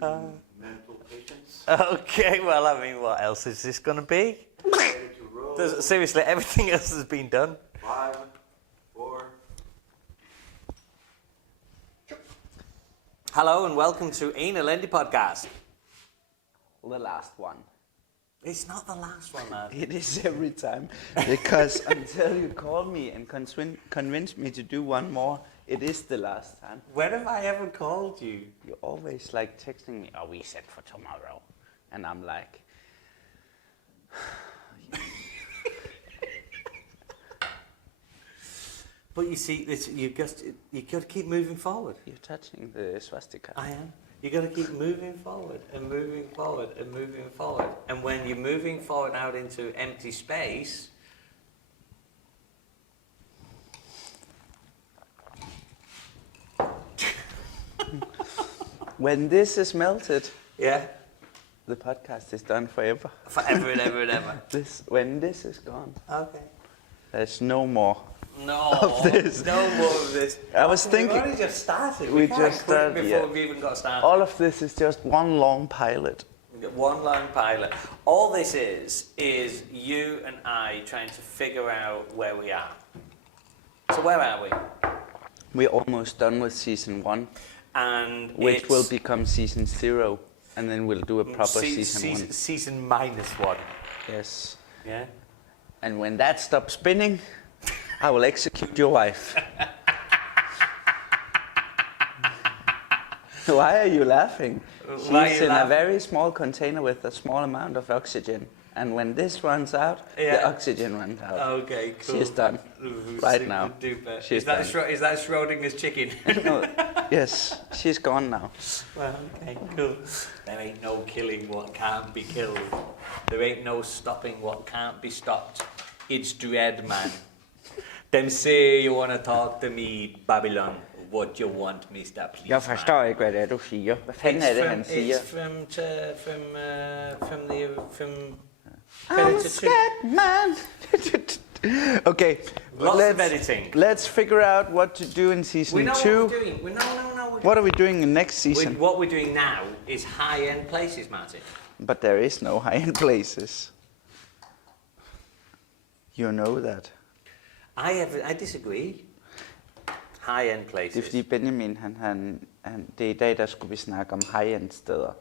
Mental patience. Okay, well, I mean, what else is this going to be? Ready to roll. Seriously, everything else has been done. 5, 4. Hello and welcome to En Elendig podcast. The last one. It's not the last one, man. It is every time. Because until you call me and convince me to do one more, it is the last time. When have I ever called you? You always like texting me, oh, we set for tomorrow. And I'm like, But you see, you got to keep moving forward. you're touching the swastika. I am. You got to keep moving forward and moving forward and moving forward. And when you're moving forward out into empty space, When this is melted, yeah, the podcast is done forever. forever and ever and ever. When this is gone, Okay. there's no more. No, Of this. no more of this. I was We've thinking- already just started. We can't just quit started, before yeah. we even got started. All of this is just one long pilot. We got one line pilot. All this is you and I trying to figure out where we are. So where are we? We're almost done with season 1, And which it's will become season 0, and then we'll do a proper season 1. Season -1. Yes. Yeah. And when that stops spinning, I will execute your wife. Why are you laughing? Why are She's you in a laughing? very small container with a small amount of oxygen. And when this runs out, Yeah. the oxygen runs out. Okay, cool. She's done. Right Super now. Duper. She's Is that done. is that Schrodinger's chicken? No, yes, she's gone now. Well, okay, cool. There ain't no killing what can't be killed. There ain't no stopping what can't be stopped. It's dread, man. Them say you wanna talk to me, Babylon. What you want, Mr. Please, Jeg forstår ikke, hvad det er, du siger. Hvad fanden er det, han siger? It's from the I'm Predator 2. scared, man. Okay, Lots of editing. let's figure out what to do in We season know 2. what we're doing. No. What are we doing in next season? What we're doing now is high-end places, Martin. But there is no high-end places. You know that. I disagree. High-end Det er places. fordi Benjamin, det er i dag, der skulle vi snakke om high-end steder.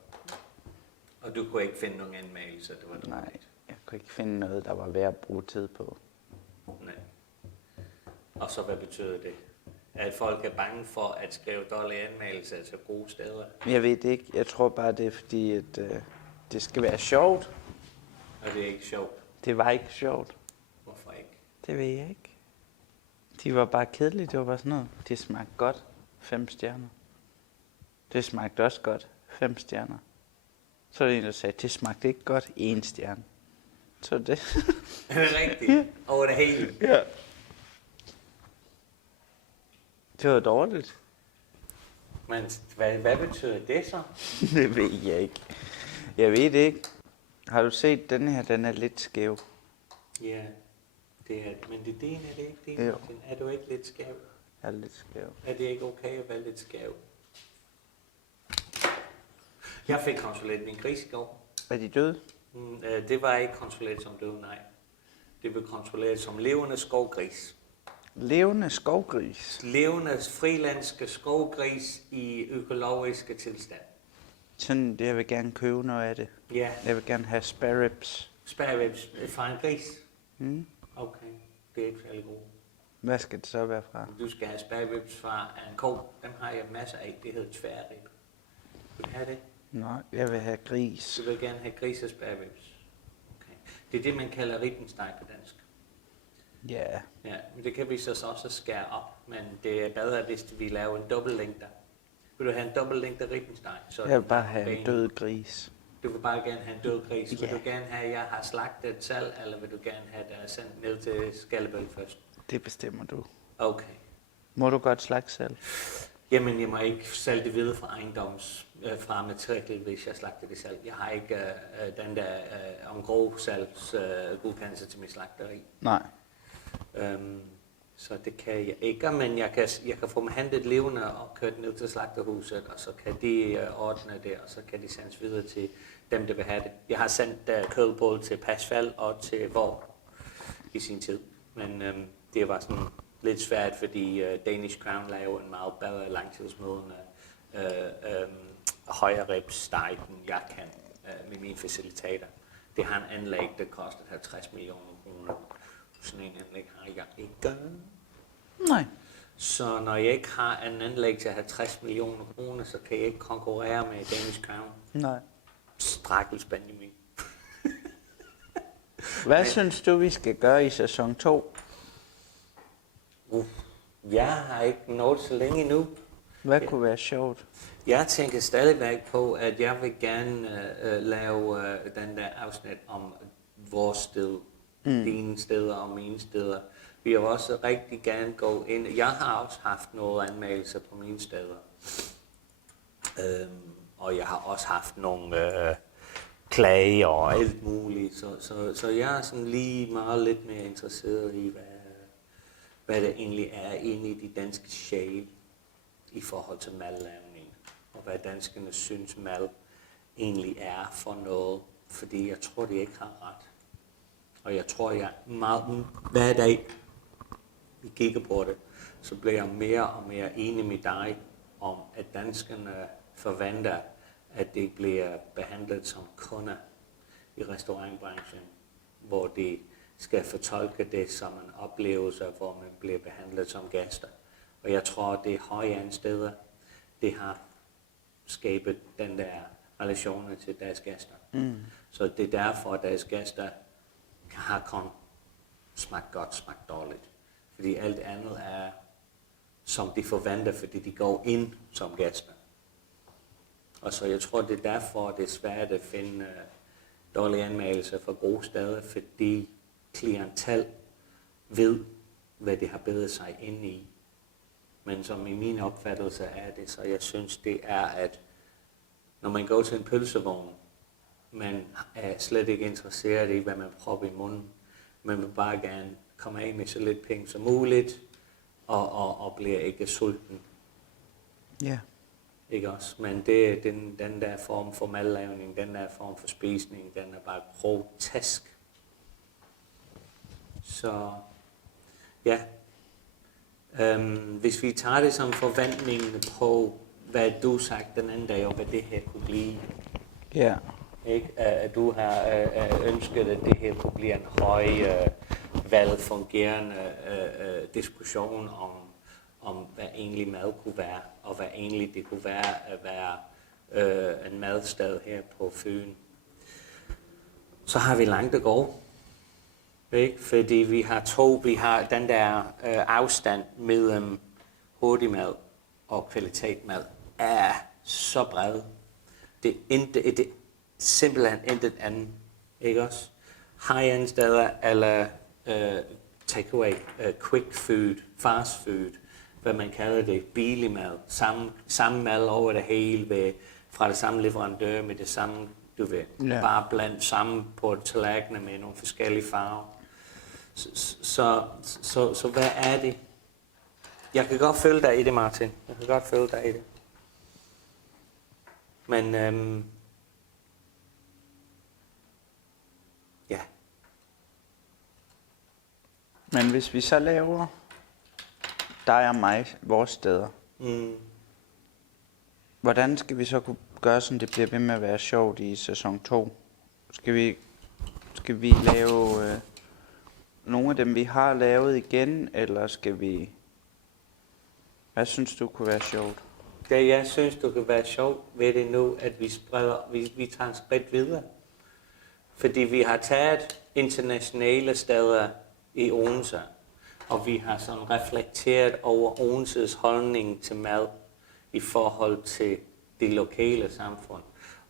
Og du kunne ikke finde nogen anmeldelser, det var dårligt. Nej, jeg kunne ikke finde noget, der var værd at bruge tid på. Nej. Og så hvad betyder det? At folk er bange for at skrive dårlige anmeldelser til gode steder. Jeg ved det ikke. Jeg tror bare, det er fordi, at det skal være sjovt. Og det er ikke sjovt. Det var ikke sjovt. Hvorfor ikke? Det ved jeg ikke. De var bare kedelige. Det var bare sådan noget. Det smagte godt. 5 stjerner. Det smagte også godt. 5 stjerner. Så er der en, der sagde, det smagte ikke godt. 1 stjerne. Så det. Er det rigtigt? Ja. Over det hele? Ja. Det var dårligt. Men hvad betyder det så? Det ved jeg ikke. Jeg ved det ikke. Har du set den her? Den er lidt skæv. Ja, det er, men det er det ikke det, Jo. Martin. Er du ikke lidt skæv? Jeg er lidt skæv. Er det ikke okay at være lidt skæv? Jeg fik kontrolleret min gris i går. Er de døde? Det var ikke kontrolleret som død, nej. Det blev kontrolleret som levende skovgris. Levende skovgris. Levende frilandske skovgris i økologiske tilstand. Sådan, jeg vil gerne købe noget af det. Ja, Jeg vil gerne have spare ribs. spærrevibs fra en gris. Mm. Okay, det er ikke særlig godt. Hvad skal det så være fra? Du skal have spærrevibs fra en ko. Dem har jeg masser af. Det hedder tværrib. Vil du have det? Nej, jeg vil have gris. Du vil gerne have grisespærrevibs. Okay. Det er det, man kalder ribbensteg på dansk. Ja. Ja, men det kan vi så også skære op. Men det er bedre, hvis vi laver en dobbeltlængder. Vil du have en dobbeltlængder ribbensteg? Så Jeg vil bare have en død gris. Du vil bare gerne have en død gris. Vil Ja. du gerne have, at jeg har slagtet selv, eller vil du gerne have, at jeg er sendt ned til Skallebøl først? Det bestemmer du. Okay. Må du godt slagte selv? Jamen, jeg må ikke sælge det videre fra fra matrikel, hvis jeg slagter det selv. Jeg har ikke den der om grov salgs godkendelse til min slagteri. Nej. Så det kan jeg ikke, men jeg kan få dem hentet levende og kørt ned til slagterhuset, og så kan de ordne det, og så kan de sendes videre til dem, der vil have det. Jeg har sendt kød både til Pasfald og til Vår i sin tid, men det var sådan lidt svært, fordi Danish Crown laver en meget bedre langtidsmodende højere ribsteg, end jeg kan med mine facilitater. Det har en anlæg, der koster 50 millioner kroner. Sådan en anlæg har jeg ikke. Nej. Så når jeg ikke har en anlæg til 50 millioner kroner, så kan jeg ikke konkurrere med Danish Crown. Nej. Stakkels Benjamin. Hvad synes du, vi skal gøre i sæson 2? Jeg har ikke nået så længe endnu. Hvad kunne være sjovt? Jeg tænker stadigvæk på, at jeg vil gerne lave den der afsnit om vores sted. Dine steder og mine steder. Vi har også rigtig gerne gå ind. Jeg har også haft nogle anmeldelser på mine steder. Og jeg har også haft nogle klager og alt muligt. Så jeg er sådan lige meget lidt mere interesseret i, hvad det egentlig er inde i de danske sjæle i forhold til madlavning. Og hvad danskerne synes mad egentlig er for noget. Fordi jeg tror, de ikke har ret. Og jeg tror, jeg meget hver dag, vi kigger på det, så bliver jeg mere og mere enig med dig om, at danskerne forventer, at det bliver behandlet som kunder i restaurantbranchen, hvor de skal fortolke det som en oplevelse, hvor man bliver behandlet som gæster. Og jeg tror, at det høje steder, det har skabet den der relationer til deres gæster. Så det er derfor, at deres gæster har kun smagt godt, smagt dårligt. Fordi alt andet er, som de forventer, fordi de går ind som gæster. Og så jeg tror, det er derfor, det er svært at finde dårlige anmeldelser for gode steder, fordi klientel ved, hvad de har bedt sig ind i. Men som i min opfattelse er det, så jeg synes, det er, at når man går til en pølsevogn, man er slet ikke interesseret i, hvad man propper i munden. Man vil bare gerne komme af med så lidt penge som muligt, og bliver ikke sulten. Ja. Ikke også? Men det, den der form for madlavning, den der form for spisning, den er bare grotesk. Så ja, hvis vi tager det som forventningen på, hvad du sagde den anden dag, og hvad det her kunne blive. Ja. Ikke? At du har ønsket, at det her kunne blive en høj, velfungerende diskussion om, hvad egentlig mad kunne være, og hvad egentlig det kunne være at være en madsted her på Fyn. Så har vi langt at gå. Ikke? Fordi vi har den der afstand mellem hurtigmad og kvalitetmad er så bred. Det er simpelthen intet andet, ikke også? High-end steder, eller takeaway, quick food, fast food, hvad man kalder det, billig mad, samme mad over det hele, fra det samme leverandør med det samme, du ved, bare blandt sammen på et tallerken med nogle forskellige farver. Så hvad er det? Jeg kan godt følge dig i det, Martin. Jeg kan godt følge dig i det. Men ja. Men hvis vi så laver dig og mig vores steder, hvordan skal vi så kunne gøre sådan, det bliver ved med at være sjovt i sæson 2? Skal vi lave nogle af dem, vi har lavet igen, eller skal vi... Hvad synes du kunne være sjovt? Det jeg synes, du kan være sjovt ved det nu, at vi tager en skridt videre. Fordi vi har taget internationale steder i Odense, og vi har sådan reflekteret over Odenses holdning til mad i forhold til det lokale samfund.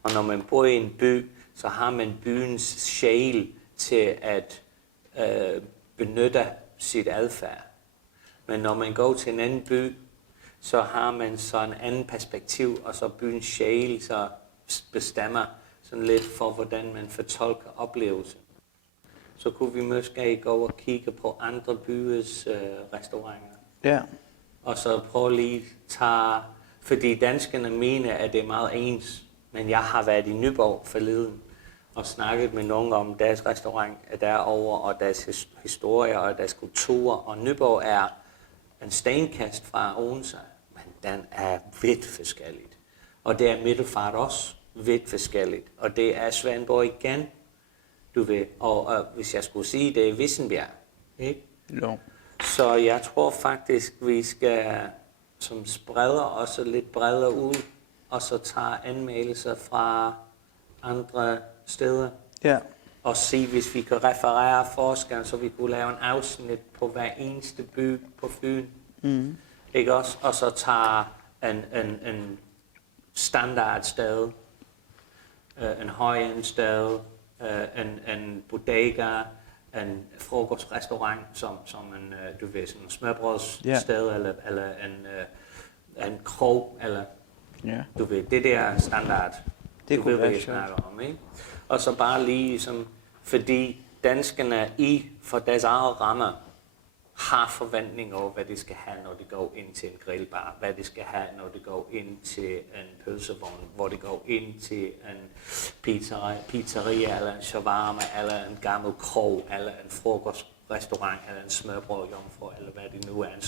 Og når man bor i en by, så har man byens sjæl til at benytte sit adfærd. Men når man går til en anden by, så har man så en anden perspektiv, og så byens sjæl så bestemmer sådan lidt for, hvordan man fortolker oplevelsen. så kunne vi måske gå og kigge på andre byers restauranter. Ja. Og så prøve lige tage, fordi danskerne mener, at det er meget ens. Men jeg har været i Nyborg forleden og snakket med nogen om deres restaurant derovre, og deres historie og deres kultur. Og Nyborg er en stenkast fra Odense, men den er vidt forskelligt. Og det er Middelfart også vidt forskelligt. Og det er Svendborg igen, du ved. Og hvis jeg skulle sige, det er Vissenbjerg, ikke? Jo. Så jeg tror faktisk, vi skal som spreder os lidt bredere ud, og så tage anmeldelser fra andre steder. Ja. Og se, hvis vi kan referere forskerne, så vi kunne lave en afsnit på hver eneste by på Fyn. Mm. Ikke også? Og så tage en standardsted, en høj-end sted, en bodega, en frokostrestaurant, som en, du ved, sådan en smørbrødssted, eller en krog, eller du ved, det der standard, det du ved, hvad jeg snakker om, ikke? Og så bare lige som, fordi danskerne for deres eget rammer har forventninger over, hvad de skal have, når de går ind til en grillbar, hvad de skal have, når de går ind til en pølsevogn, hvor de går ind til en pizzeria, eller en shawarma, eller en gammel krog, eller en frokostrestaurant, eller en smørbrødjomfru, eller hvad det nu er, en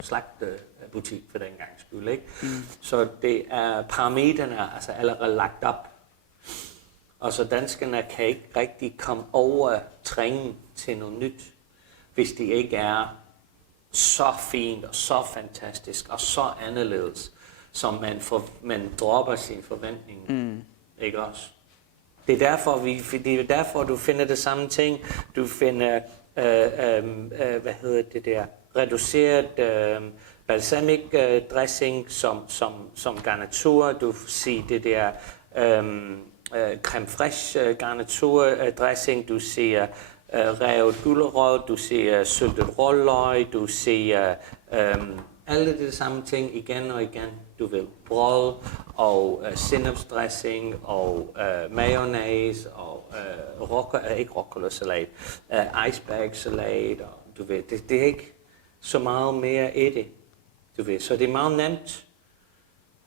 slagtebutik for den gang skyld, ikke? Mm. Så det er parametrene altså allerede lagt op. Og så danskerne kan ikke rigtig komme over trængen til noget nyt, hvis det ikke er så fint og så fantastisk og så anderledes, som man dropper sine forventninger. Mm. Ikke også? Det er derfor, du finder det samme ting. Du finder, reduceret balsamic dressing som garnitur. Du ser det der creme fraiche garnitur dressing. Du ser revet gulerod, du ser syltet råløg, du ser alle de samme ting igen og igen. Du ved, brød og sennepsdressing og mayonnaise og ikke rucola-salat, iceberg-salat. Og, du ved, det er ikke så meget mere i det. Du ved, så det er meget nemt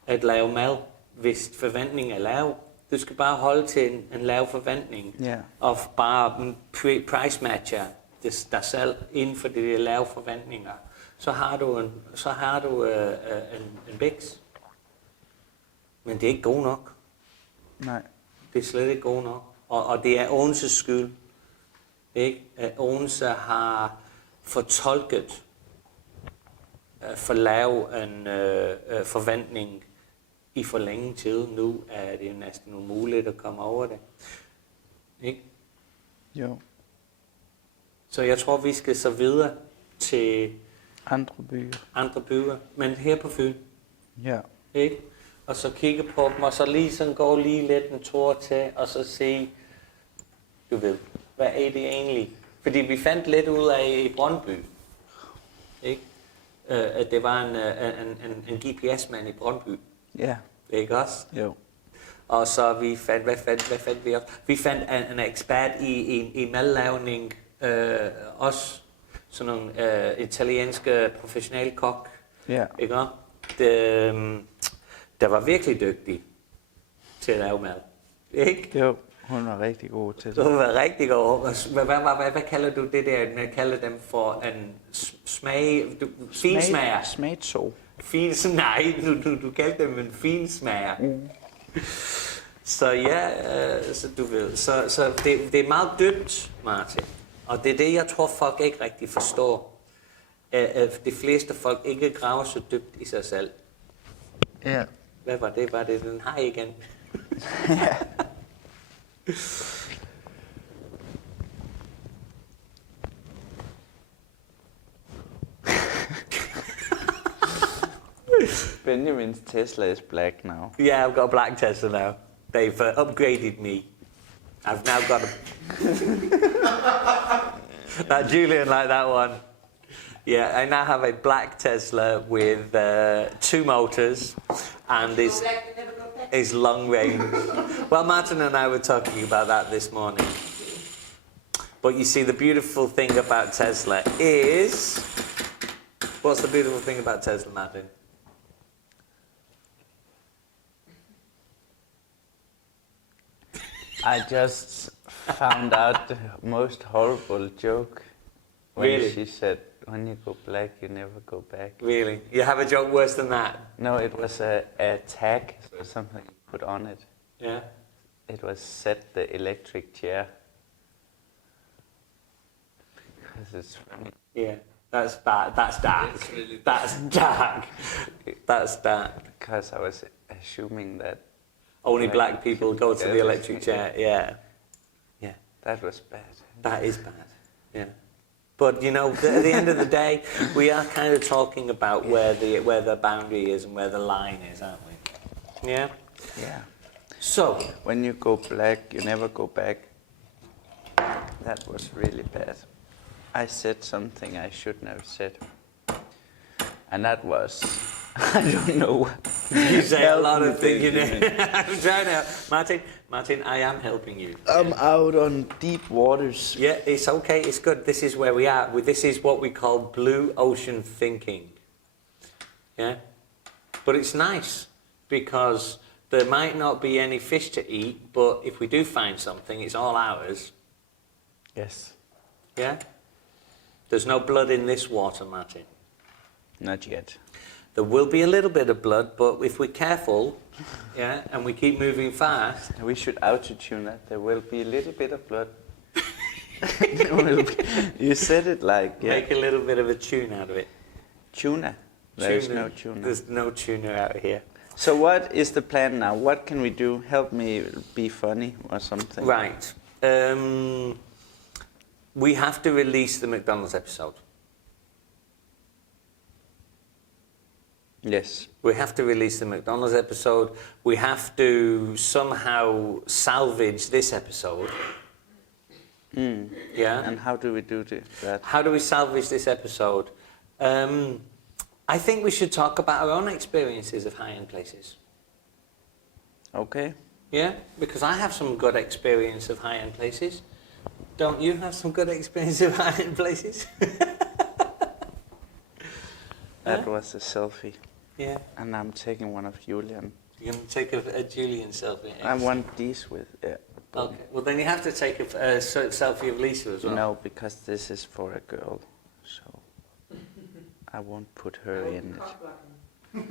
at lave mad, hvis forventningen er lav. Du skal bare holde til en lav forventning, og bare price matcher dig selv inden for de lave forventninger. Så har du en biks. Men det er ikke god nok. Nej. Det er slet ikke god nok. Og det er Odenses skyld. Ikke? At Odense har fortolket for lav en forventning i for længe tid. Nu er det næsten umuligt at komme over det. Ikke? Jo. Så jeg tror, vi skal så videre til andre byer. Men her på Fyn. Ja. Ikke? Og så kigge på dem, og så lige sådan gå lige lidt en tur til, og så se, du ved, hvad er det egentlig? Fordi vi fandt lidt ud af i Brøndby, ikke? At det var en GPS-mand i Brøndby. Ja. Ikke også? Jo. Og så vi fandt, hvad fandt vi også? Vi fandt en ekspert i madlavning, også sådan nogle italienske professionelle kok. Ja. Ikke også? Der var virkelig dygtig til at lave mad. Ikke? Jo, hun var rigtig god til det. Hun var rigtig god. Hvad kalder du det der? Jeg kalder dem for en finsmager. Smagså. Nej, du kaldte dem en finsmager. Mm. Så ja, så du ved. Så det er meget dybt, Martin. Og det er det, jeg tror, folk ikke rigtig forstår. At de fleste folk ikke graver så dybt i sig selv. Ja. Hvad var det? Var det den her igen? Ja. Benjamin's Tesla is black now. Yeah, I've got a black Tesla now. They've upgraded me. I've now got a... That Julian liked that one. Yeah, I now have a black Tesla with 2 motors and is long range. Well, Martin and I were talking about that this morning. But you see, the beautiful thing about Tesla is... What's the beautiful thing about Tesla, Martin? I just found out the most horrible joke when Really? she said, when you go black, you never go back. Really? You have a joke worse than that? No, it was a tag or something you put on it. Yeah? It was set the electric chair. Because it's funny. Yeah. That's bad. That's dark. It's really That's dark. That's dark. Because I was assuming that Only Like, black people go to the yeah, electric chair. Yeah. Yeah. that was bad. That is bad. Yeah. But you know, at the end of the day, we are kind of talking about where the boundary is and where the line is, aren't we? Yeah. Yeah. So, When you go black, you never go back. That was really bad. I said something I shouldn't have said. And that was, I don't know. you say a Help lot me, of things. You know. Benjamin. I'm trying to, Martin, I am helping you. I'm out on deep waters. Yeah, it's okay. It's good. This is where we are. This is what we call blue ocean thinking. Yeah, but it's nice because there might not be any fish to eat, but if we do find something, it's all ours. Yes. Yeah. There's no blood in this water, Martin. Not yet. There will be a little bit of blood, but if we're careful, yeah, and we keep moving fast, We should auto-tune that. There will be a little bit of blood. There will be. You said it like, yeah. make a little bit of a tune out of it. Tuna. There's no tuna. There's no tuna out here. So what is the plan now? What can we do? Help me be funny or something. Right. We have to release the McDonald's episode. Yes. We have to release the McDonald's episode. We have to somehow salvage this episode. Yeah. And how do we do that? How do we salvage this episode? I think we should talk about our own experiences of high-end places. Okay. Yeah, because I have some good experience of high-end places. Don't you have some good experience of high-end places? That was a selfie. Yeah. And I'm taking one of Julian. You're going to take a Julian selfie. I want these with... Okay. Well, then you have to take a selfie of Lisa as well. No, because this is for a girl. So I won't put her in it.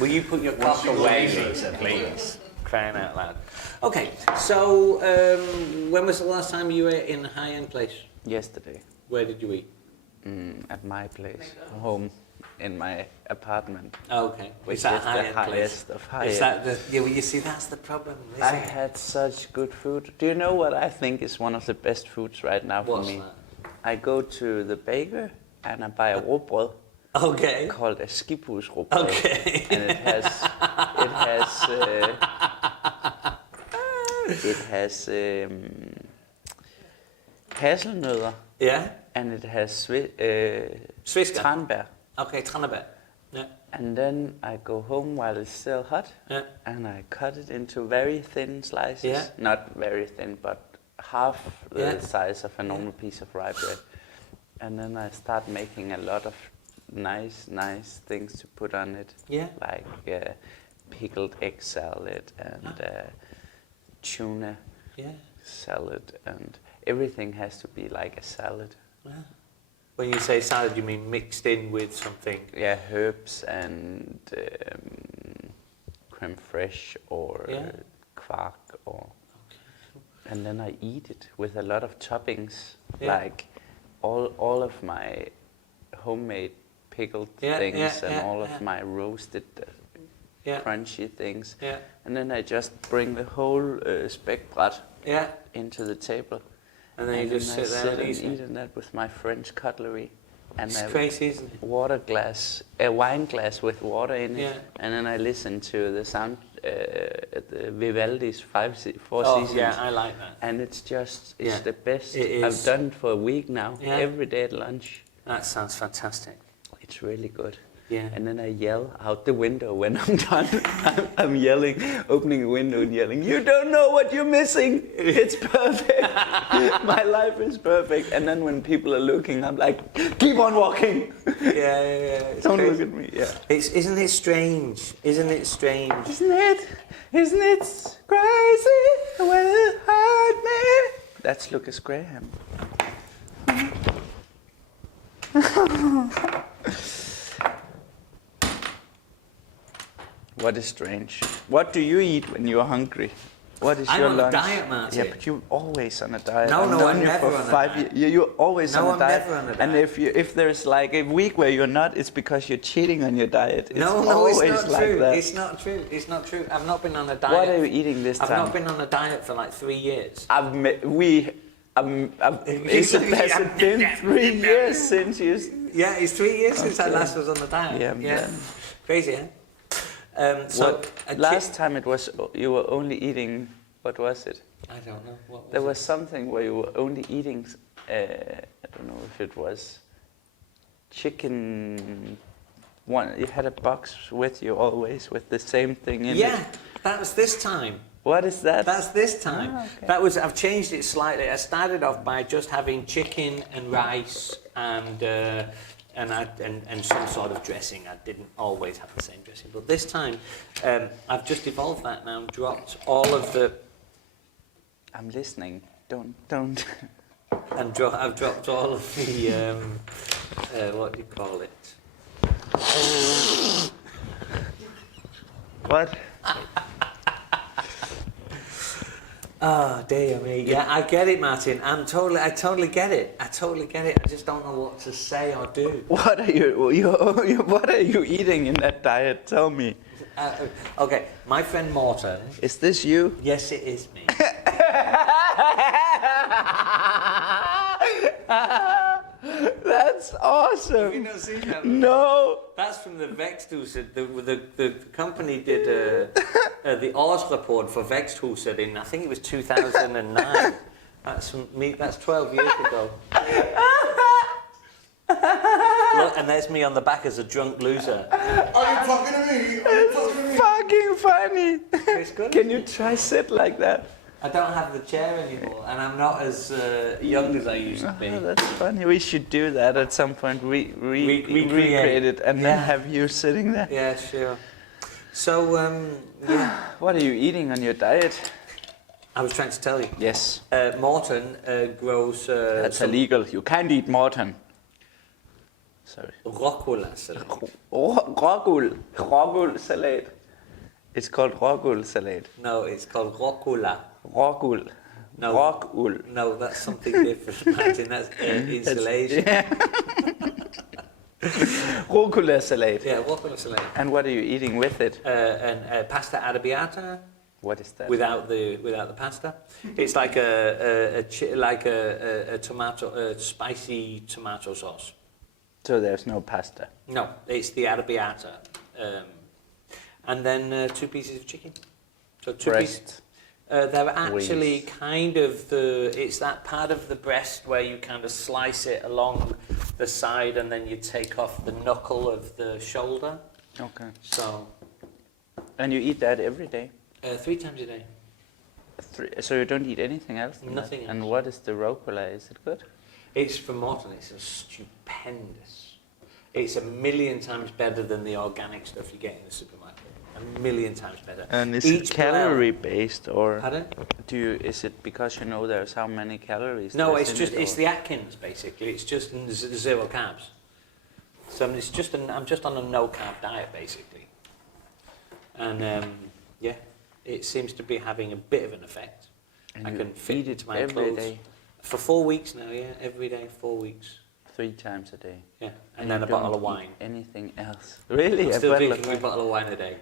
Will you put your cock away, Lisa, please? Crying out loud. Okay, so when was the last time you ate in a high-end place? Yesterday. Where did you eat? At my place. Home. In my apartment. Oh, okay. Which Is that is a high-end the place? highest of high-end. Is that the... Yeah, well, you see, that's the problem, isn't I it? had such good food. Do you know what I think is one of the best foods right now for What's me? that? I go to the baker and I buy a råbrød Okay. called a skibhusråbrød. Okay. And it has hasselnødder. Yeah? And it has Svisker? tranbær. Okay, tranebær. Yeah. And then I go home while it's still hot. Yeah. And I cut it into very thin slices. Yeah. Not very thin, but half the Yeah. size of a normal piece of rye bread. And then I start making a lot of nice things to put on it. Yeah. Like pickled egg salad and tuna Yeah. salad. And everything has to be like a salad. Yeah. When you say salad, you mean mixed in with something? Yeah, herbs and creme fraiche or Yeah. quark or... And then I eat it with a lot of toppings, Yeah. like all of my homemade pickled Yeah, things yeah, and yeah, all yeah. of my roasted Yeah. crunchy things. Yeah. And then I just bring the whole spækbræt Yeah. into the table. And then you just I sit there and and eat it. eat that with my French cutlery. And It's a crazy, isn't it? water glass, a wine glass with water in it. Yeah. And then I listen to the sound, the Vivaldi's Four Oh, Seasons. yeah, I like that. And it's just, it's Yeah, the best. it is. I've done it for a week now, Yeah. every day at lunch. That sounds fantastic. It's really good. Yeah. And then I yell out the window when I'm done. I'm yelling, opening a window and yelling, "You don't know what you're missing. It's perfect. My life is perfect." And then when people are looking, I'm like, "Keep on walking." Yeah. It's Don't crazy. look at me. Yeah. Isn't it strange? Isn't it strange? Isn't it? Isn't it crazy? Will it hurt me? That's Lucas Graham. What is strange? What do you eat when you're hungry? What is I'm your on lunch? a diet, Martin. Yeah, but you're always on a diet. No, I've no, known I'm you never for on a 5 diet. years. You're always No, on a I'm diet. never on a And diet. if there's like a week where you're not, it's because you're cheating on your diet. It's No, always it's not like true. that. It's not true. It's not true. I've not been on a diet. What are you eating this I've time? not been on a diet for like 3 years. Has it been 3 years since you? Yeah, it's 3 years since I Okay. last was on the diet. Yeah, man. Crazy, huh? Last time it was you were only eating. What was it? I don't know. What was There it? was something where you were only eating. I don't know if it was chicken. You had a box with you always with the same thing in it. Yeah, that was this time. What is that? That's this time. Ah, okay. That was. I've changed it slightly. I started off by just having chicken and rice and some sort of dressing. I didn't always have the same dressing, but this time I've just evolved that now. And dropped all of the. I'm listening. Don't. I've dropped all of the. What do you call it? What? Oh, dear me. Yeah, I get it, Martin. I totally get it. I just don't know what to say or do. What are what are you eating in that diet? Tell me. Okay, my friend Morton. Is this you? Yes, it is me. That's awesome. Have you not seen that? No. That's from the Væksthuset. The company did the Års report for Væksthuset in, I think it was 2009. That's from me. That's 12 years ago. Look, and there's me on the back as a drunk loser. Are you talking to me? Are you talking to me? Fucking funny. It's good. Can you try sit like that? I don't have the chair anymore, and I'm not as young as I used to be. Oh, that's funny. We should do that at some point. Recreate. Recreate it and then Yeah. have you sitting there. Yeah, sure. So, yeah, What are you eating on your diet? I was trying to tell you. Yes. Morton grows. That's illegal. You can't eat Morton. Sorry. Rucola salad. Rågul salad. It's called rågul salad. No, it's called rucola. Rågul. No. Rågul. No, that's something different, Martin. That's insulation. Yeah. Rucola salad. Yeah, rucola salad. And what are you eating with it? And pasta arrabbiata What is that? without the pasta. It's like a tomato, spicy tomato sauce. So there's no pasta. No, it's the arrabbiata. And then 2 pieces of chicken. So 2 pieces. Breast. They're actually Wings. kind of it's that part of the breast where you kind of slice it along the side and then you take off the knuckle of the shoulder. Okay. So And you eat that every day? 3 times a day. So you don't eat anything else? than Nothing that? And else. what is the rucola? Is it good? It's from Morton. It's stupendous. It's 1,000,000 times better than the organic stuff you get in the supermarket. 1,000,000 times better. And is Each it calorie based or Pardon? is it because you know there's how many calories? No, there's it's in just it, it's or- the Atkins basically. It's just 0 carbs. So it's just I'm just on a no carb diet basically, and yeah, it seems to be having a bit of an effect. And I you can fit eat it it into my every clothes day? for 4 weeks now. Yeah, every day, 4 weeks. 3 times a day. Yeah, and you then a bottle don't of eat wine. Anything else? Really? I'm A still bottle of drinking a wine? bottle of wine a day.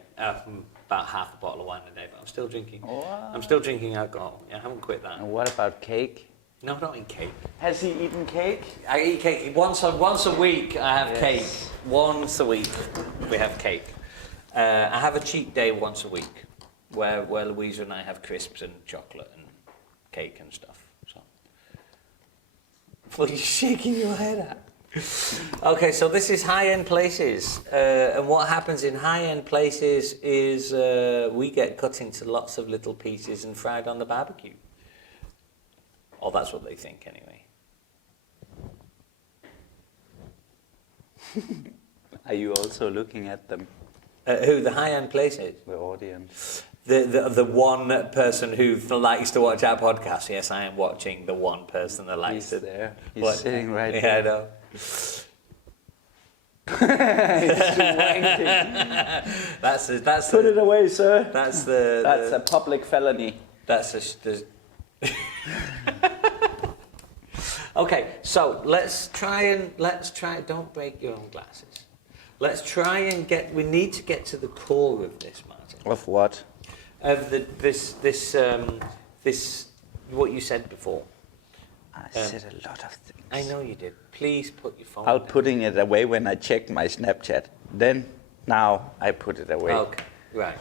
About half a bottle of wine a day, but I'm still drinking. Wow. I'm still drinking alcohol. Yeah, I haven't quit that. And what about cake? No, I'm not eating cake. Has he eaten cake? I eat cake once a week. I have Yes. cake once a week. We have cake. I have a cheat day once a week, where Louisa and I have crisps and chocolate and cake and stuff. So, what are you shaking your head at? Okay, so this is high-end places, and what happens in high-end places is we get cut into lots of little pieces and fried on the barbecue. Or that's what they think, anyway. Are you also looking at them? Who, the high-end places? The audience. The one person who likes to watch our podcast. Yes, I am watching the one person that likes He's to. there. He's What? sitting right Yeah, there. I know. He's wanking. That's Put the, it away, sir. that's the That's the, a public felony. that's the Okay, so let's try. Don't break your own glasses. Let's try and we need to get to the core of this, Martin. Of what? Of this what you said before. I said a lot of things. I know you did. Please put your phone I'll down. putting it away when I check my Snapchat. Now I put it away. Okay, right.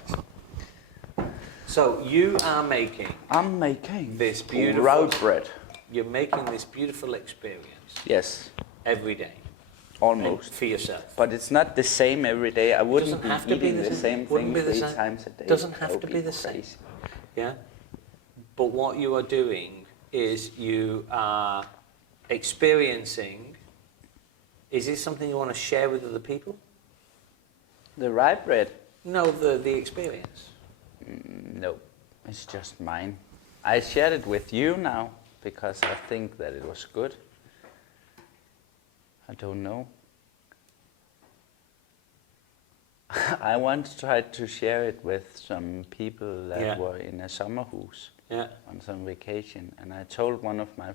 So you are making I'm making this beautiful route bread. You're making this beautiful experience Yes, every day. almost. For yourself. But it's not the same every day. I wouldn't doesn't be have to be eating the the same. same Wouldn't thing be the 3 same. times a day. Doesn't That have would to be the same. crazy. Yeah. But what you are doing is you are experiencing. Is this something you want to share with other people? The rye bread? No, the experience. No, it's just mine. I shared it with you now because I think that it was good. I don't know. I once tried to share it with some people that Yeah. were in a summer house Yeah. on some vacation, and I told one of my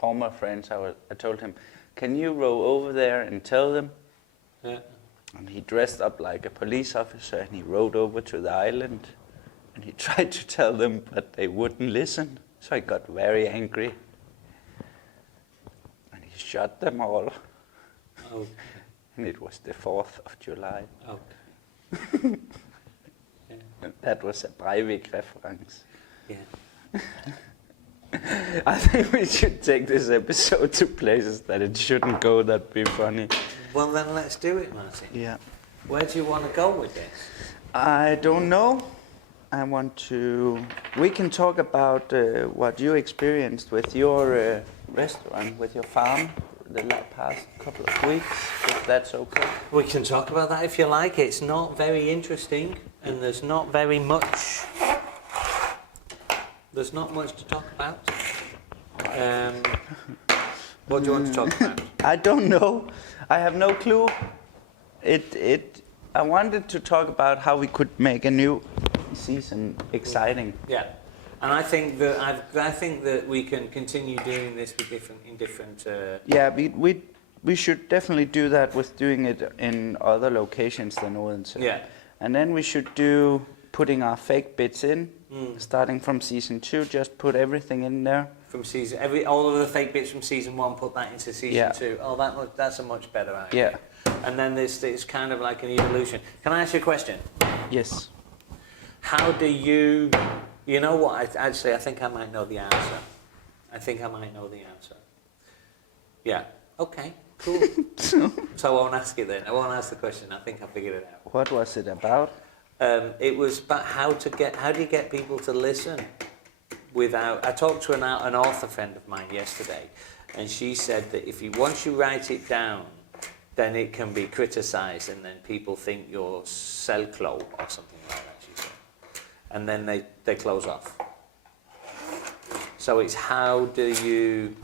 former friends, I told him, can you row over there and tell them? Yeah. And he dressed up like a police officer and he rode over to the island and he tried to tell them, but they wouldn't listen. So I got very angry. And he shot them all. Okay. And it was the 4th of July. Okay. That was a Breivik reference. Yeah. I think we should take this episode to places that it shouldn't go. That'd be funny. Well, then let's do it, Martin. Yeah. Where do you want to go with this? I don't know. We can talk about what you experienced with your restaurant, with your farm, the past couple of weeks, if that's okay. We can talk about that if you like. It's not very interesting, and there's not very much. There's not much to talk about. What do you want to talk about? I don't know. I have no clue. I wanted to talk about how we could make a new season exciting. Yeah, and I think that we can continue doing this with different. Yeah, we should definitely do that with doing it in other locations than Odense. Yeah. And then we should do putting our fake bits in, starting from season 2. Just put everything in there. From all of the fake bits from season 1, put that into season 2. Oh, that's a much better idea. Yeah. And then it's kind of like an evolution. Can I ask you a question? Yes. How do you know what? I think I might know the answer. Yeah. Okay. Cool. So I won't ask it then. I won't ask the question. I think I figured it out. What was it about? It was about how do you get people to listen without. I talked to an author friend of mine yesterday, and she said that once you write it down, then it can be criticised, and then people think you're self-clo or something like that. She said, and then they close off. So it's how do you.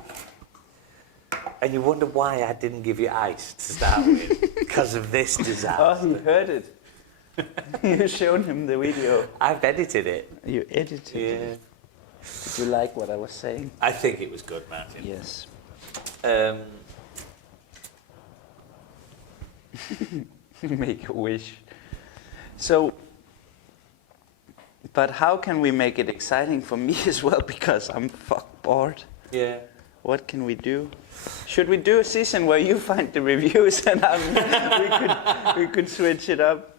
And you wonder why I didn't give you ice to start with, because of this disaster. Oh, he heard it. You showed him the video. I've edited it. You edited it. Did you like what I was saying? I think it was good, Martin. Yes. Make a wish. So, but how can we make it exciting for me as well? Because I'm fuck bored. Yeah. What can we do? Should we do a season where you find the reviews and we could switch it up?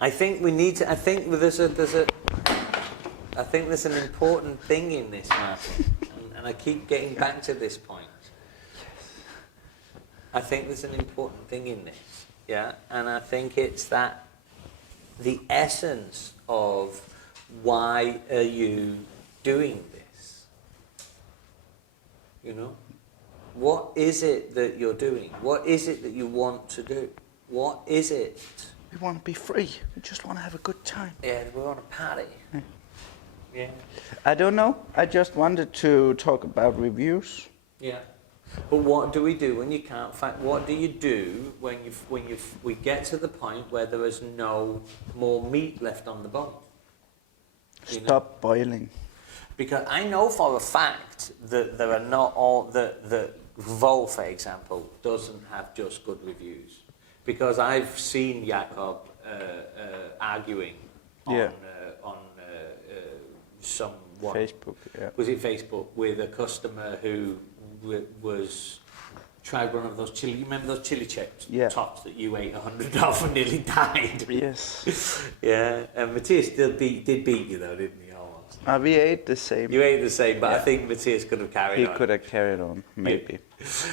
I think we need to. I think there's an important thing in this, Martin, and I keep getting back to this point. I think there's an important thing in this, yeah, and I think it's that the essence of why are you doing this? You know, what is it that you're doing? What is it that you want to do? What is it? We want to be free. We just want to have a good time. Yeah, we want to party. Yeah. I don't know. I just wanted to talk about reviews. Yeah. But what do we do when you can't find? What do you do when we get to the point where there is no more meat left on the bone? Stop boiling. Because I know for a fact that there are not all the Vol, for example, doesn't have just good reviews. Because I've seen Jakob arguing on some Facebook. Yeah. Was it Facebook with a customer who was tried one of those chili. You remember those chili chips tops that you ate 100 of and nearly died? Yes. Yeah, and Matthias did beat you though, didn't he? Almost. We ate the same. You ate the same, but I think Matthias could have carried on. He could have carried on, maybe.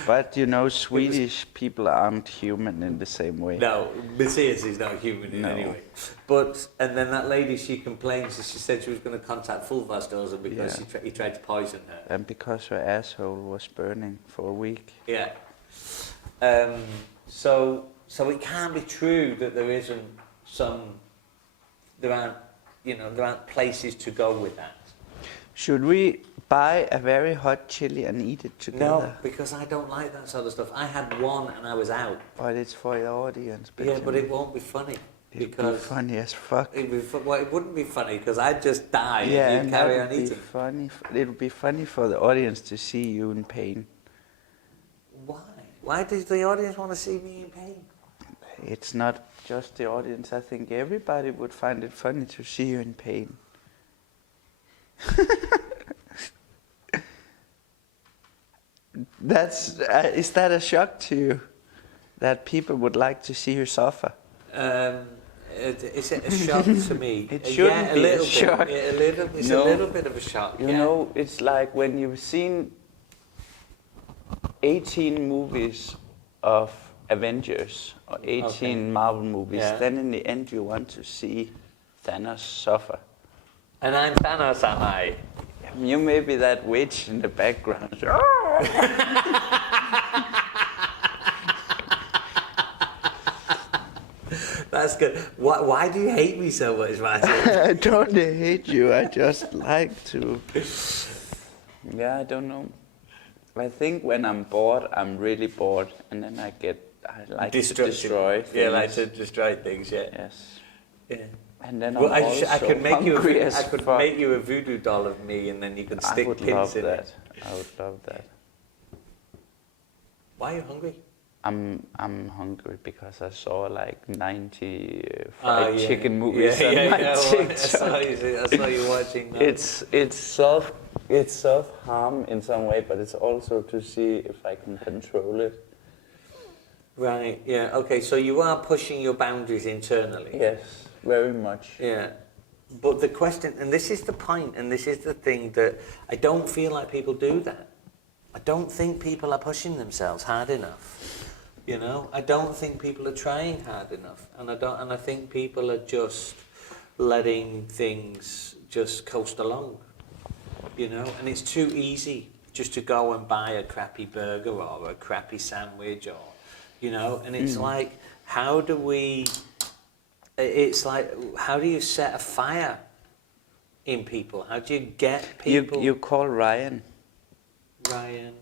But you know, Swedish people aren't human in the same way. No, Matthias is not human in any way. But, and then that lady, she complains, she said she was going to contact Fullfastdosen because he tried to poison her. And because her asshole was burning for a week. Yeah. So it can't be true that there isn't there aren't places to go with that. Should we buy a very hot chili and eat it together? No, because I don't like that sort of stuff. I had one and I was out. But it's for the audience. Yeah, but it won't be funny. It'd be funny as fuck. It wouldn't be funny because I'd just die yeah, and you'd carry on eating. Funny. It would be funny for the audience to see you in pain. Why? Why does the audience want to see me in pain? It's not just the audience. I think everybody would find it funny to see you in pain. Is that a shock to you? That people would like to see you suffer? Is it a shock to me? It shouldn't be a shock. It's a little bit of a shock. You know, it's like when you've seen 18 movies of Avengers or 18 Marvel movies, then in the end you want to see Thanos suffer. And I'm Thanos, am I? You may be that witch in the background. That's good. Why do you hate me so much, Martin? I don't hate you. I just like to. Yeah, I don't know. I think when I'm bored, I'm really bored, and then I like to destroy things. Yeah, like to destroy things. Yeah. Yes. Yeah. And then I could make you. I could make you a voodoo doll of me, and then you could stick pins in it. I would love that. Why are you hungry? I'm hungry because I saw like 90 fried chicken movies on my TikTok. I saw you watching that. It's self harm in some way, but it's also to see if I can control it. Right. Yeah. Okay. So you are pushing your boundaries internally. Yes, very much. Yeah. But the question, and this is the point, and this is the thing that I don't feel like people do that. I don't think people are pushing themselves hard enough. You know, I don't think people are trying hard enough, and I think people are just letting things just coast along. You know, and it's too easy just to go and buy a crappy burger or a crappy sandwich, or you know, and it's like, how do you set a fire in people? How do you get people? You call Ryan. Ryan.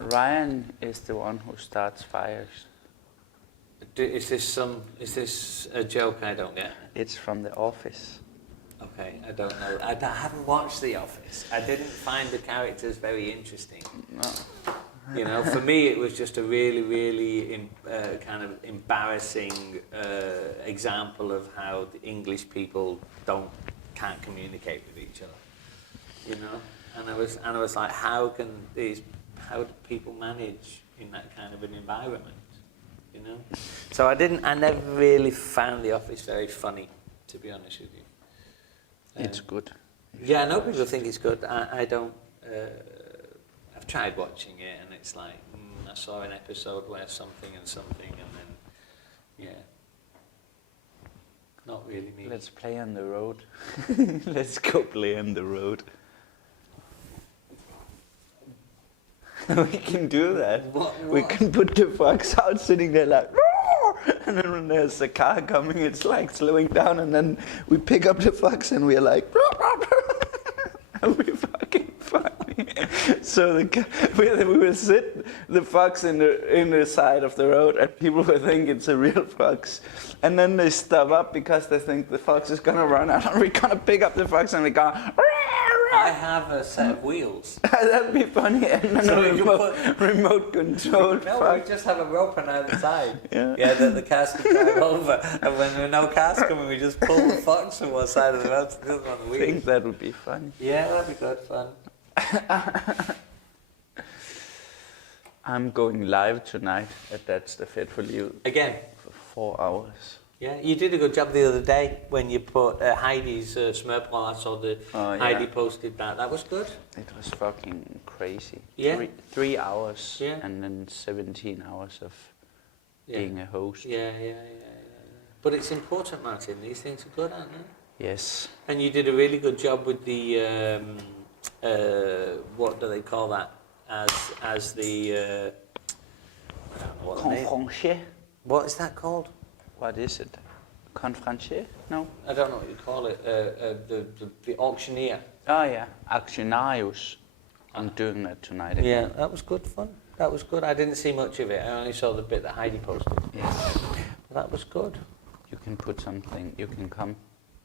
Ryan is the one who starts fires. Is this a joke I don't get? It's from The Office. Okay, I don't know. I haven't watched The Office. I didn't find the characters very interesting. No. You know, for me it was just a really, really kind of embarrassing example of how the English people can't communicate with each other. You know, and I was like, how do people manage in that kind of an environment? You know, so I never really found The Office very funny, to be honest with you. It's good. Yeah, I know people think it's good. I don't. I've tried watching it, and it's like I saw an episode where something and something, and then, yeah. Not really me. Let's play on the road. Let's go play on the road. We can do that. We can put the fox out sitting there like, roar! And then when there's a car coming, it's like slowing down, and then we pick up the fox and we're like, roar, roar, roar. And we're fucking funny. So we will sit the fox in the side of the road, and people will think it's a real fox. And then they stop up because they think the fox is gonna run out, and we're gonna pick up the fox and we're gonna. I have a set of wheels. That'd be funny. And then So a you remote control. No, we just have a rope on either side. Yeah. That the cars can drive over. And when there are no cars coming, we just pull the fox from one side of the road to the other on the I wheels. think that would be fun. Yeah, that'd be good fun. I'm going live tonight at That's the Fit for You Again. for 4 hours. Yeah, you did a good job the other day when you put Heidi's Smørbrød. I saw Heidi posted that. That was good. It was fucking crazy. Yeah. 3 hours, Yeah. and then 17 hours of being a host. Yeah. But it's important, Martin. These things are good, aren't they? Yes. And you did a really good job with the what do they call that? As the I don't know what the name. Confrancier? What is that called? What is it? Confrancier? No? I don't know what you call it. The auctioneer. Oh yeah, Actionarius. I'm doing that tonight again. Yeah, that was good fun. That was good. I didn't see much of it. I only saw the bit that Heidi posted. Yes. But that was good. You can put something, you can come.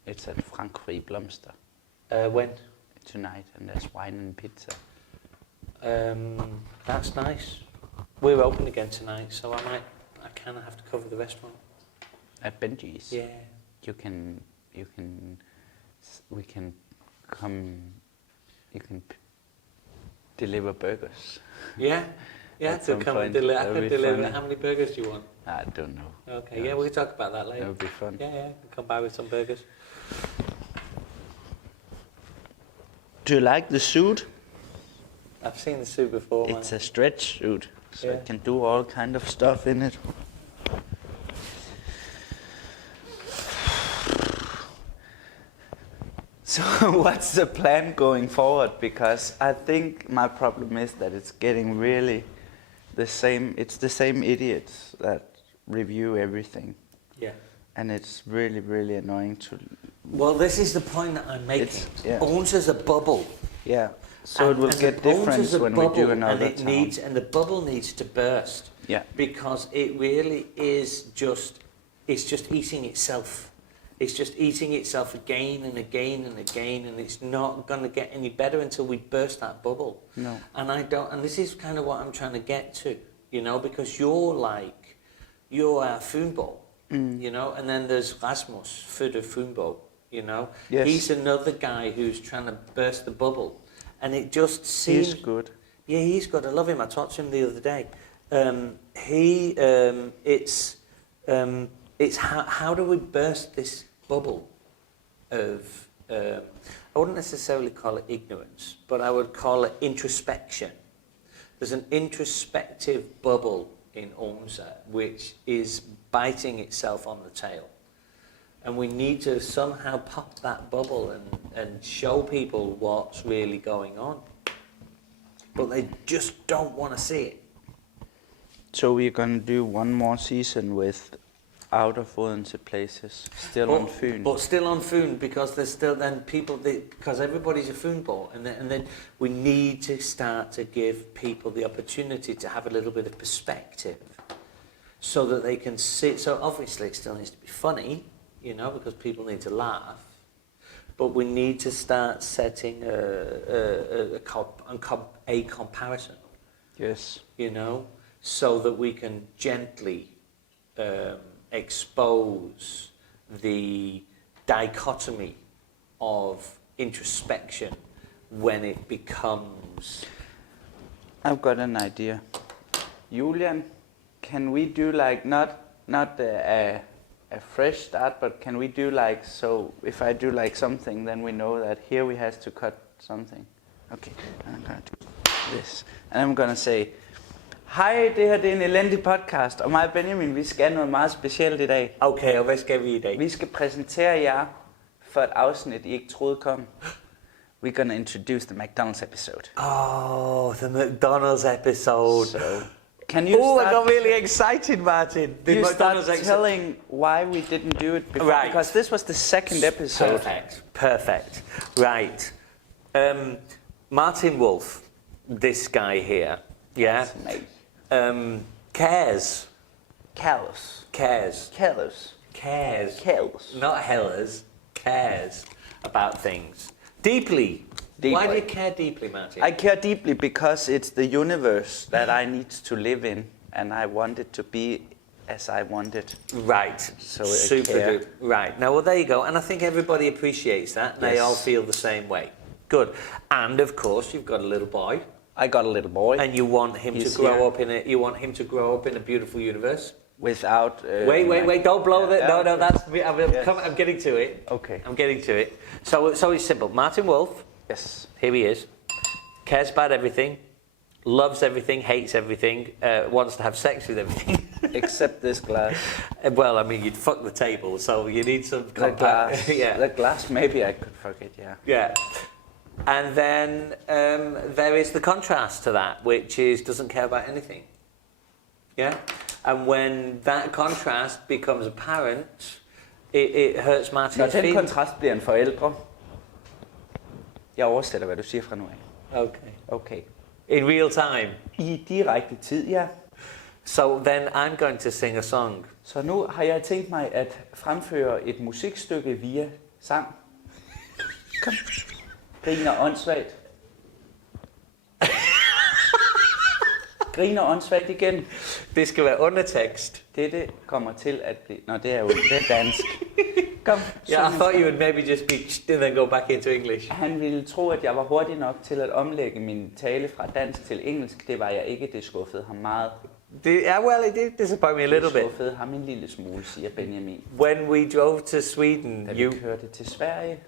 It's at Frankfri Blomster When? tonight, and there's wine and pizza. That's nice. We're open again tonight, so I kind of have to cover the restaurant. At Benji's. Yeah. We can come, deliver burgers. Yeah? Yeah, At to some come and point. deliver. I That'd could be deliver. funny. How many burgers do you want? I don't know. Okay, yeah, we'll talk about that later. That would be fun. Yeah, come by with some burgers. Do you like the suit? I've seen the suit before. It's a stretch suit, so Yeah. I can do all kind of stuff in it. So what's the plan going forward? Because I think my problem is that it's getting really the same. It's the same idiots that review everything, Yeah. and it's really, really annoying to. Well, this is the point that I'm making. Owns as a bubble. Yeah. So it will get different when we do another town. And the bubble needs to burst. Yeah. Because it really is it's just eating itself. It's just eating itself again and again and again, and it's not going to get any better until we burst that bubble. No. And this is kind of what I'm trying to get to, because you're our Funbo, and then there's Rasmus, Fødder Funbo, Yes. He's another guy who's trying to burst the bubble. And it just seems... He's good. Yeah, he's good. I love him. I talked to him the other day. It's how do we burst this bubble of... I wouldn't necessarily call it ignorance, but I would call it introspection. There's an introspective bubble in Onza which is biting itself on the tail. And we need to somehow pop that bubble and show people what's really going on. But they just don't want to see it. So we're going to do one more season with out of Odense places, still on Fyn. But still on Fyn, because there's still then people, because everybody's a Funbo, and then we need to start to give people the opportunity to have a little bit of perspective so that they can see. So obviously it still needs to be funny, because people need to laugh. But we need to start setting a comparison. Yes. So that we can gently expose the dichotomy of introspection when it becomes... I've got an idea. Julian, can we do not a fresh start, but can we do so if I do something, then we know that here we have to cut something. Okay, I'm gonna do this. And I'm gonna say, Hej, det her det er en elendig podcast, og mig og Benjamin, vi skal noget meget specielt i dag. Okay, og hvad skal vi i dag? Vi skal præsentere jer for et afsnit, I ikke troede kom. We're gonna introduce the McDonald's episode. Oh, the McDonald's episode. So, can you I got really excited, Martin. The you start McDonald's telling why we didn't do it before? Right. Because this was the second episode. Perfect. Right. Martin Wolf, this guy here, yeah, That's me. cares. Careless. Cares. Careless. Cares. Careless. Not hellers. Cares about things. Deeply. Why do you care deeply, Martin? I care deeply because it's the universe that I need to live in, and I want it to be as I want it. Right. So I super care. good. Right. Now, well, there you go. And I think everybody appreciates that. And They Yes. all feel the same way. Good. And of course, you've got a little boy, I got a little boy. and you want him He's to grow here. up in a. You want him to grow up in a beautiful universe. Without. Wait! Don't blow the. No, okay. that's. Yes. I'm getting to it. Okay. I'm getting to it. So it's simple. Martin Wolf. Yes. Here he is. Cares about everything. Loves everything. Hates everything. Wants to have sex with everything. Except this glass. Well, I mean, you'd fuck the table, so you need some The compact. glass. Yeah. The glass. Maybe I could forget. Yeah. Yeah. And then there is the contrast to that, which is doesn't care about anything. Yeah. And when that contrast becomes apparent, it hurts Når Martin's den feelings. kontrast bliver en forældre. Jeg oversætter, hvad du siger fra nu af. Okay. Okay. In real time. I direkte tid, ja. So then I'm going to sing a song. Så nu har jeg tænkt mig at fremføre et musikstykke via sang. Kom. Griner åndssvagt. Griner åndssvagt igen. Det skal være undertekst. Det kommer til at blive... Nå, det er jo det er dansk. Kom. Yeah, I syng. thought you would maybe just be and then go back into English. Han ville tro, at jeg var hurtig nok til at omlægge min tale fra dansk til engelsk. Det var jeg ikke. Det skuffede ham meget. Well, it did disappoint me a little Det bit. skuffede ham en lille smule, siger Benjamin. When we drove to Sweden, Da vi you kørte til Sverige,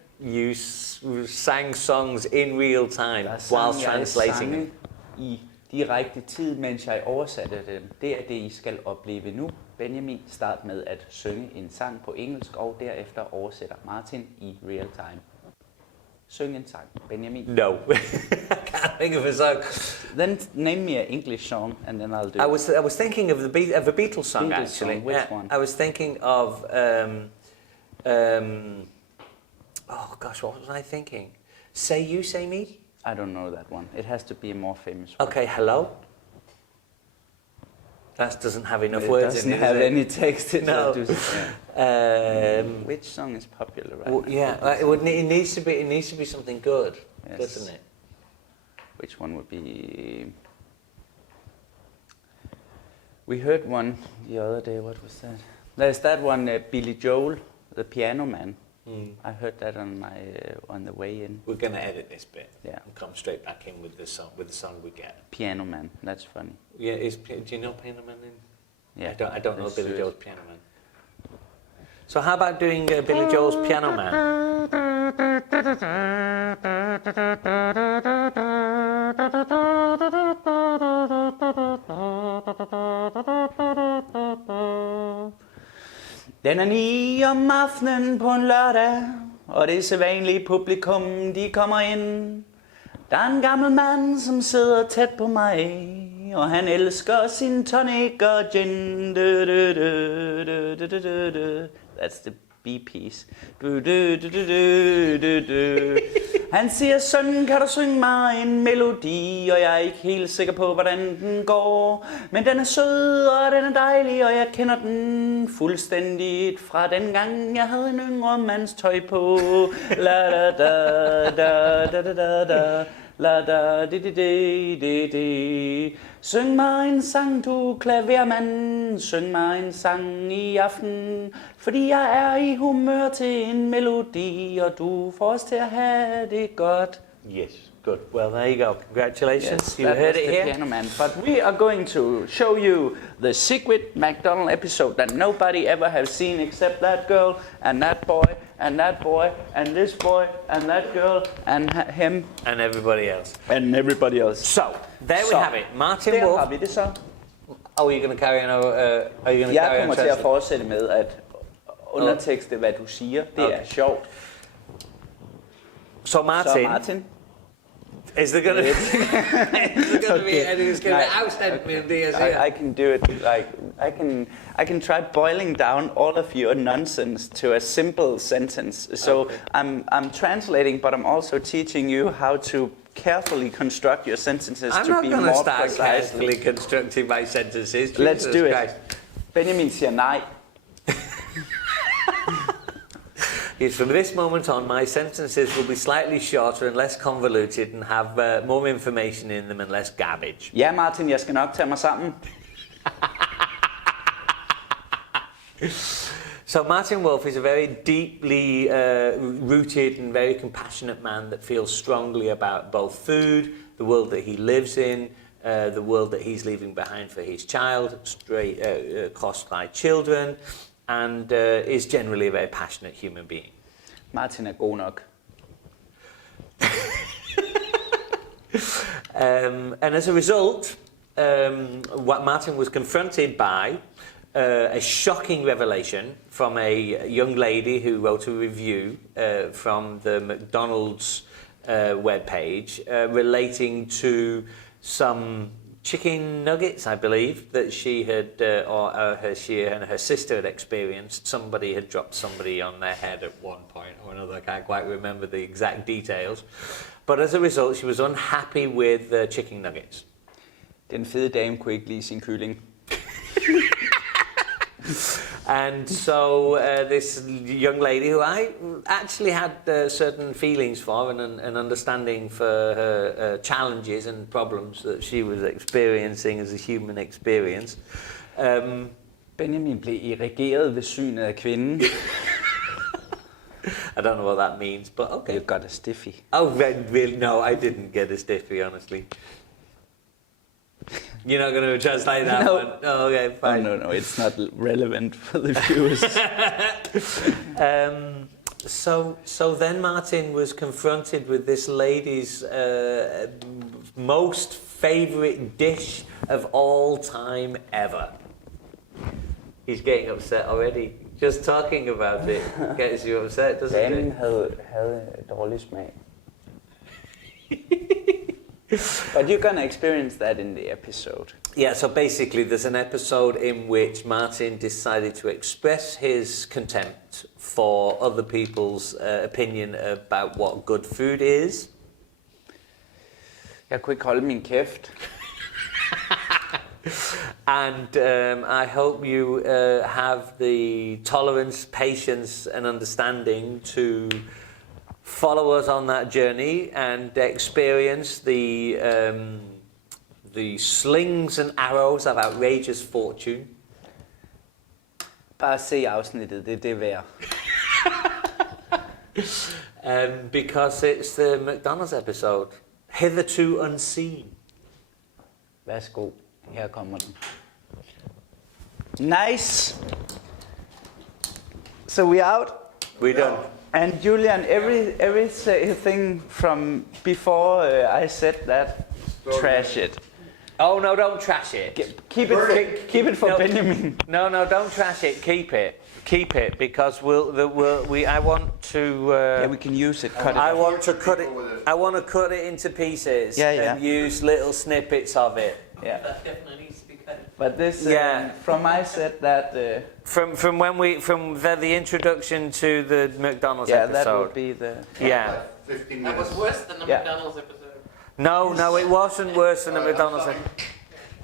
sang songs in real time der sang whilst jeg translating sange them. i direkte tid, mens jeg oversatte dem. Det er det, I skal opleve nu. Benjamin, start med at synge en sang på engelsk, og derefter oversætter Martin i real time. Syng en sang, Benjamin. No, I can't think of a song. Then name me an English song, and then I'll do I was thinking of a Beatles song Beatles actually. song, which one? I was thinking of oh gosh, what was I thinking? Say you, say me. I don't know that one. It has to be a more famous one. Okay, hello. That doesn't have enough It words doesn't in it. have does it? any text. It No. yeah. Which song is popular right now? Yeah, it needs to be something good, Yes. doesn't it? Which one would be? We heard one the other day. What was that? There's that one, Billy Joel, the Piano Man. I heard that on the way in. We're going to edit this bit. Yeah. And come straight back in with the song we get. Piano Man. That's funny. Yeah, do you know Piano Man? Yeah. I don't know let's Billy do it. Joel's Piano Man. So how about doing Billy Joel's Piano Man? Den er 9 om aftenen på en lørdag, og det sædvanlige publikum, de kommer ind. Der er en gammel mand, som sidder tæt på mig, og han elsker sin tonic og gin. That's the B-piece. Han siger, søn, kan du synge mig en melodi, og jeg er ikke helt sikker på, hvordan den går. Men den er sød, og den er dejlig, og jeg kender den fuldstændigt fra den gang, jeg havde en yngre mands tøj på. La da da da da da da da. La da di di di di di. Syng mig en sang, du klavermand. Syng mig en sang i aften, fordi jeg er i humør til en melodi, og du får os til at have det godt. Yes, good. Well, there you go. Congratulations. Yes, You that heard was it the here. Piano Man. But we are going to show you the secret McDonald's episode that nobody ever has seen except that girl and that boy and that boy and this boy and that girl and him And everybody else. and everybody else. So, there we have it. Martin Der Wolf. har vi det så. Oh, are you going to carry on? Are you going to carry Jeg on? kommer til at fortsætte med at undertekste, hvad du siger. Det er sjovt. So Martin, is there going to be outstanding ideas here? I can do it. Like I can try boiling down all of your nonsense to a simple sentence. So okay. I'm translating, but I'm also teaching you how to carefully construct your sentences I'm to not be going more to start precisely. carefully constructing my sentences. Let's Jesus do it. Christ. Benjamin siger nej. Yes, from this moment on, my sentences will be slightly shorter and less convoluted and have more information in them and less garbage. Ja, Martin, jeg skal nok tage mig sammen. So Martin Wolf is a very deeply rooted and very compassionate man that feels strongly about both food, the world that he lives in, the world that he's leaving behind for his child, crossed by children, and is generally a very passionate human being. Martin er god nok. And as a result, what Martin was confronted by a shocking revelation from a young lady who wrote a review from the McDonald's webpage relating to some chicken nuggets, I believe, that she had, she and her sister had experienced. Somebody had dropped somebody on their head at one point or another. I can't quite remember the exact details. But as a result, she was unhappy with the chicken nuggets. Den fede dame kunne ikke lide sin kylling. And so this young lady, who I actually had certain feelings for and an understanding for her challenges and problems that she was experiencing as a human experience. Benjamin blev irrigeret ved synet af kvinden. I don't know what that means, but okay. You got a stiffy. Oh, really? No, I didn't get a stiffy, honestly. You're not going to translate that No. one? Oh, okay, fine. Oh, no, it's not relevant for the viewers. So then Martin was confronted with this lady's most favourite dish of all time ever. He's getting upset already. Just talking about it gets you upset, doesn't Damen it? havde dårlig smag. But you're gonna experience that in the episode. Yeah, so basically there's an episode in which Martin decided to express his contempt for other people's opinion about what good food is. Jeg kunne ikke holde min kæft. And I hope you have the tolerance, patience and understanding to follow us on that journey and experience the slings and arrows of outrageous fortune. Bare se afsnittet, det er det værd. Because it's the McDonald's episode, hitherto unseen. Værsgo, her kommer den. Nice! So we out? We don't. And Julian, everything from before I said that, trash it. Oh no! Don't trash it. Keep it for No. Benjamin. No, don't trash it. Keep it, because I want to. Yeah, we can use it. Cut it. I want to cut it. People with it. I want to cut it into pieces Yeah. and use little snippets of it. Yeah. That definitely needs to be cut. But this, Yeah. from I said that. From the introduction to the McDonald's Yeah, episode. that would be the. Yeah. Like 15 That was minutes. worse than the Yeah. McDonald's episode. No, it wasn't worse than the Alright, I'm McDonald's. sorry.